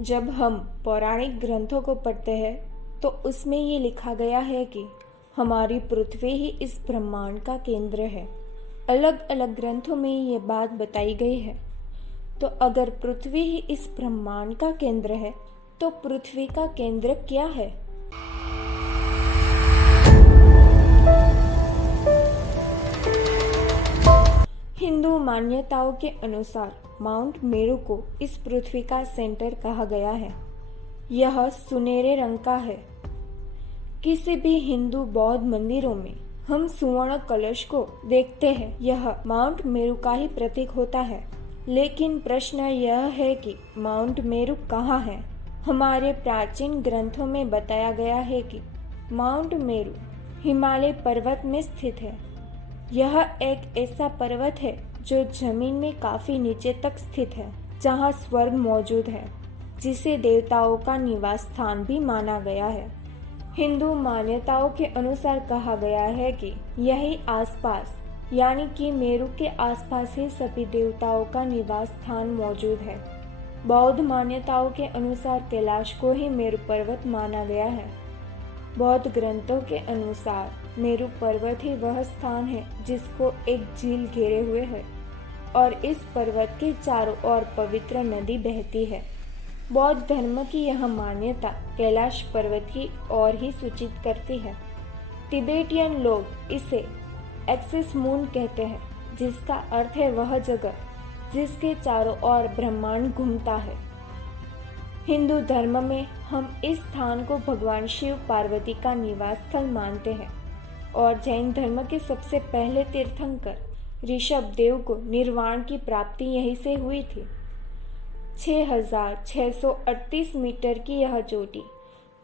जब हम पौराणिक ग्रंथों को पढ़ते हैं तो उसमें ये लिखा गया है कि हमारी पृथ्वी ही इस ब्रह्मांड का केंद्र है। अलग अलग ग्रंथों में ये बात बताई गई है। तो अगर पृथ्वी ही इस ब्रह्मांड का केंद्र है तो पृथ्वी का केंद्र क्या है? हिंदू मान्यताओं के अनुसार माउंट मेरू को इस पृथ्वी का सेंटर कहा गया है। यह सुनहरे रंग का है। किसी भी हिंदू बौद्ध मंदिरों में हम सुवर्ण कलश को देखते हैं, यह माउंट मेरू का ही प्रतीक होता है। लेकिन प्रश्न यह है कि माउंट मेरू कहाँ है? हमारे प्राचीन ग्रंथों में बताया गया है कि माउंट मेरू हिमालय पर्वत में स्थित है। यह एक ऐसा पर्वत है जो जमीन में काफी नीचे तक स्थित है, जहाँ स्वर्ग मौजूद है, जिसे देवताओं का निवास स्थान भी माना गया है। हिंदू मान्यताओं के अनुसार कहा गया है कि यही आसपास यानी कि मेरू के आसपास ही सभी देवताओं का निवास स्थान मौजूद है। बौद्ध मान्यताओं के अनुसार कैलाश को ही मेरू पर्वत माना गया है। बौद्ध ग्रंथों के अनुसार मेरू पर्वत ही वह स्थान है जिसको एक झील घेरे हुए है और इस पर्वत के चारों ओर पवित्र नदी बहती है। बौद्ध धर्म की यह मान्यता कैलाश पर्वत की ओर ही सूचित करती है। तिबेटियन लोग इसे एक्सिस मून कहते हैं, जिसका अर्थ है वह जगह जिसके चारों ओर ब्रह्मांड घूमता है। हिंदू धर्म में हम इस स्थान को भगवान शिव पार्वती का निवास स्थल मानते हैं और जैन धर्म के सबसे पहले तीर्थंकर ऋषभ देव को निर्वाण की प्राप्ति यहीं से हुई थी। 6,638 मीटर की यह चोटी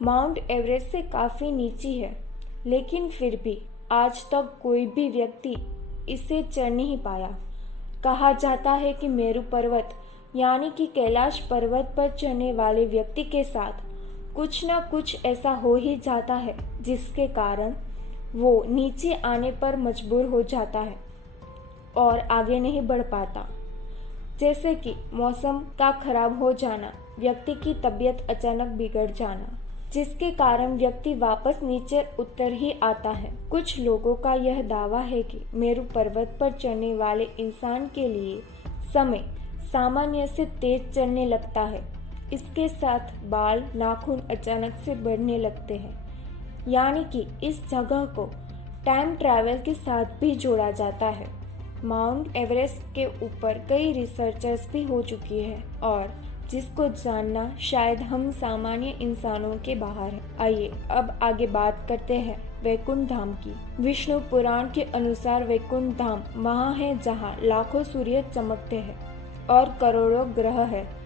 माउंट एवरेस्ट से काफी नीची है, लेकिन फिर भी आज तक कोई भी व्यक्ति इसे चढ़ नहीं पाया। कहा जाता है कि मेरू पर्वत यानी कि कैलाश पर्वत पर चढ़ने वाले व्यक्ति के साथ कुछ न कुछ ऐसा हो ही जाता है जिसके कारण वो नीचे आने पर मजबूर हो जाता है और आगे नहीं बढ़ पाता। जैसे कि मौसम का खराब हो जाना, व्यक्ति की तबीयत अचानक बिगड़ जाना, जिसके कारण व्यक्ति वापस नीचे उतर ही आता है। कुछ लोगों का यह दावा है कि मेरू पर्वत पर चढ़ने वाले इंसान के लिए समय सामान्य से तेज चलने लगता है। इसके साथ बाल नाखून अचानक से बढ़ने लगते हैं, यानी कि इस जगह को टाइम ट्रैवल के साथ भी जोड़ा जाता है। माउंट एवरेस्ट के ऊपर कई रिसर्चर्स भी हो चुकी है और जिसको जानना शायद हम सामान्य इंसानों के बाहर है। आइए अब आगे बात करते हैं वैकुंठ धाम की। विष्णु पुराण के अनुसार वैकुंठ धाम वहाँ है जहाँ लाखों सूर्य चमकते हैं और करोड़ों ग्रह है।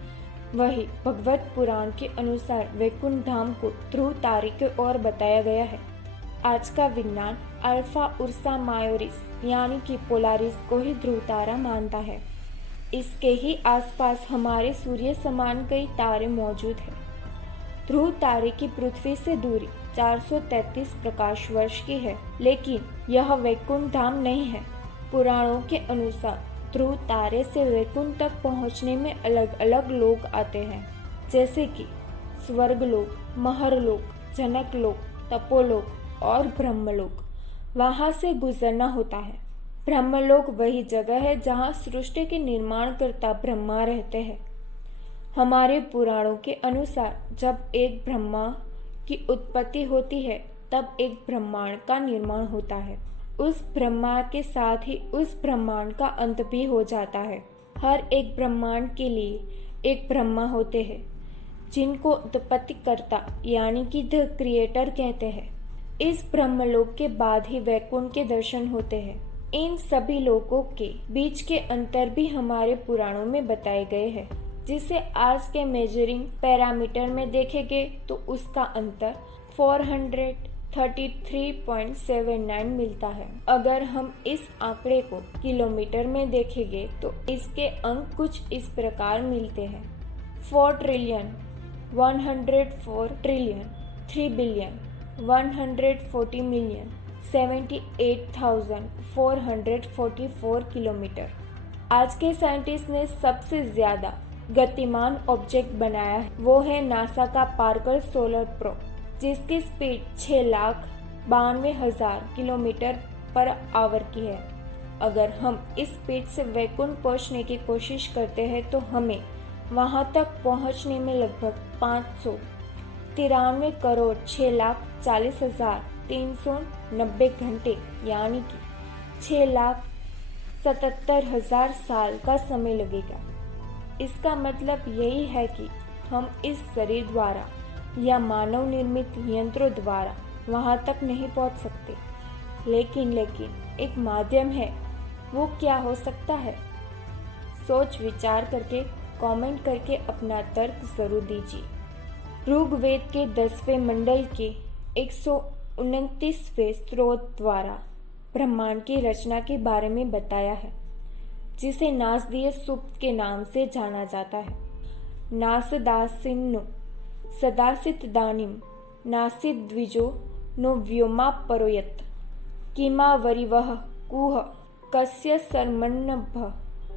वही भगवत पुराण के अनुसार वैकुंठ धाम को ध्रुव तारे की ओर बताया गया है। आज का विज्ञान अल्फा उर्सा मायोरिस यानी कि पोलारिस को ही ध्रुव तारा मानता है। इसके ही आसपास हमारे सूर्य समान कई तारे मौजूद हैं। ध्रुव तारे की पृथ्वी से दूरी 433 प्रकाश वर्ष की है, लेकिन यह वैकुंठ धाम नहीं है। पुराणों के अनुसार ध्रुव तारे से वैकुंठ तक पहुंचने में अलग अलग लोग आते हैं, जैसे कि स्वर्गलोक, महरलोक, जनकलोक, तपोलोक और ब्रह्मलोक। वहां से गुजरना होता है। ब्रह्मलोक वही जगह है जहां सृष्टि के निर्माणकर्ता ब्रह्मा रहते हैं। हमारे पुराणों के अनुसार जब एक ब्रह्मा की उत्पत्ति होती है तब एक ब्रह्मांड का निर्माण होता है। उस ब्रह्मा के साथ ही उस ब्रह्मांड का अंत भी हो जाता है। हर एक ब्रह्मांड के लिए एक ब्रह्मा होते हैं, जिनको उत्पत्तिकर्ता यानी कि द क्रिएटर कहते हैं। इस ब्रह्मलोक के बाद ही वैकुंठ के दर्शन होते हैं। इन सभी लोकों के बीच के अंतर भी हमारे पुराणों में बताए गए हैं, जिसे आज के मेजरिंग पैरामीटर में देखेंगे तो उसका अंतर 433.79 मिलता है। अगर हम इस आंकड़े को किलोमीटर में देखेंगे तो इसके अंक कुछ इस प्रकार मिलते हैं: 4 trillion, 104 trillion, 3 billion, 140 million, 78,444 kilometre. आज के साइंटिस्ट ने सबसे ज्यादा गतिमान ऑब्जेक्ट बनाया है वो है नासा का पार्कर सोलर प्रोब, जिसकी स्पीड 6,92,000 किलोमीटर पर आवर की है। अगर हम इस स्पीड से वैकुंठ पहुंचने की कोशिश करते हैं तो हमें वहां तक पहुंचने में लगभग 593,640,390 घंटे यानी कि 6,77,000 साल का समय लगेगा। इसका मतलब यही है कि हम इस शरीर द्वारा या मानव निर्मित यंत्रों द्वारा वहां तक नहीं पहुंच सकते। लेकिन एक माध्यम है, वो क्या हो सकता है? सोच विचार करके कमेंट करके अपना तर्क जरूर दीजिए। ऋग्वेद के 10वें मंडल के 129वें स्तोत्र द्वारा ब्रह्मांड की रचना के बारे में बताया है, जिसे नासदीय सूक्त के नाम से जाना जाता है। नासदासिन्नु सदासितदानीम नासिद्विजो नो व्योमापरोयत किमावरिवः कुह कस्य सर्मन्नभ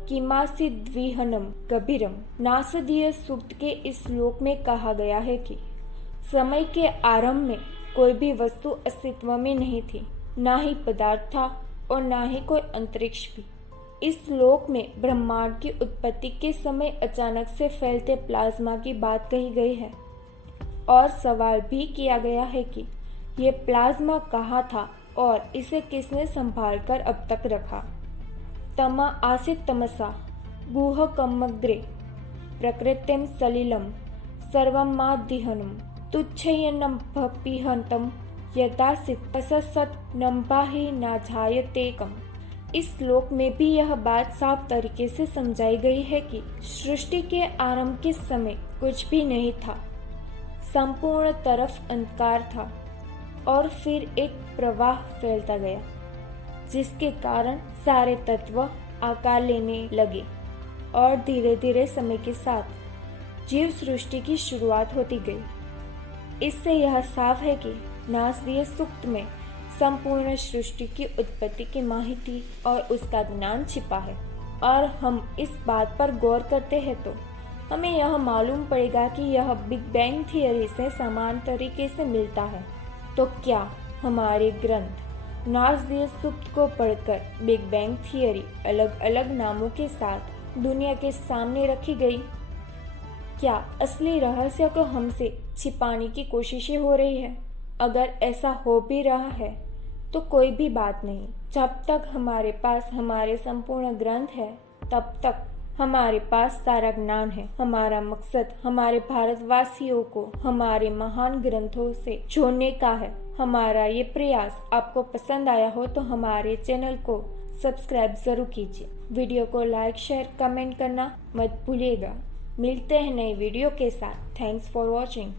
किमासिद्विहनम कबीरम। नासदीय सूक्त के इस श्लोक में कहा गया है कि समय के आरंभ में कोई भी वस्तु अस्तित्व में नहीं थी, ना ही पदार्थ था और ना ही कोई अंतरिक्ष भी। इस श्लोक में ब्रह्मांड की उत्पत्ति के समय अचानक से फैलते प्लाज्मा की बात कही गई है और सवाल भी किया गया है कि ये प्लाज्मा कहाँ था और इसे किसने संभाल कर अब तक रखा। तमा आसित तमसा गुह कमग्रे प्रकृतिम सलिलम सर्वमादिहनम तुच्छयनम भपिहंतम यदासित अससत नम्बाहि नाजायतेकम। इस श्लोक में भी यह बात साफ तरीके से समझाई गई है कि सृष्टि के आरंभ के समय कुछ भी नहीं था, संपूर्ण तरफ अंधकार था और फिर एक प्रवाह फैलता गया, जिसके कारण सारे तत्व आकार लेने लगे और धीरे धीरे समय के साथ जीव सृष्टि की शुरुआत होती गई। इससे यह साफ है कि नासदीय सूक्त में संपूर्ण सृष्टि की उत्पत्ति की माहिती और उसका ज्ञान छिपा है। और हम इस बात पर गौर करते हैं तो हमें यह मालूम पड़ेगा कि यह बिग बैंग थियरी से समान तरीके से मिलता है। तो क्या हमारे ग्रंथ नासदीय सूक्त को पढ़कर बिग बैंग थियरी अलग अलग नामों के साथ दुनिया के सामने रखी गई? क्या असली रहस्य को हमसे छिपाने की कोशिशें हो रही है? अगर ऐसा हो भी रहा है तो कोई भी बात नहीं। जब तक हमारे पास हमारे संपूर्ण ग्रंथ है तब तक हमारे पास सारा ज्ञान है। हमारा मकसद हमारे भारतवासियों को हमारे महान ग्रंथों से जोड़ने का है। हमारा ये प्रयास आपको पसंद आया हो तो हमारे चैनल को सब्सक्राइब जरूर कीजिए। वीडियो को लाइक शेयर कमेंट करना मत भूलिएगा। मिलते हैं नई वीडियो के साथ। Thanks for watching.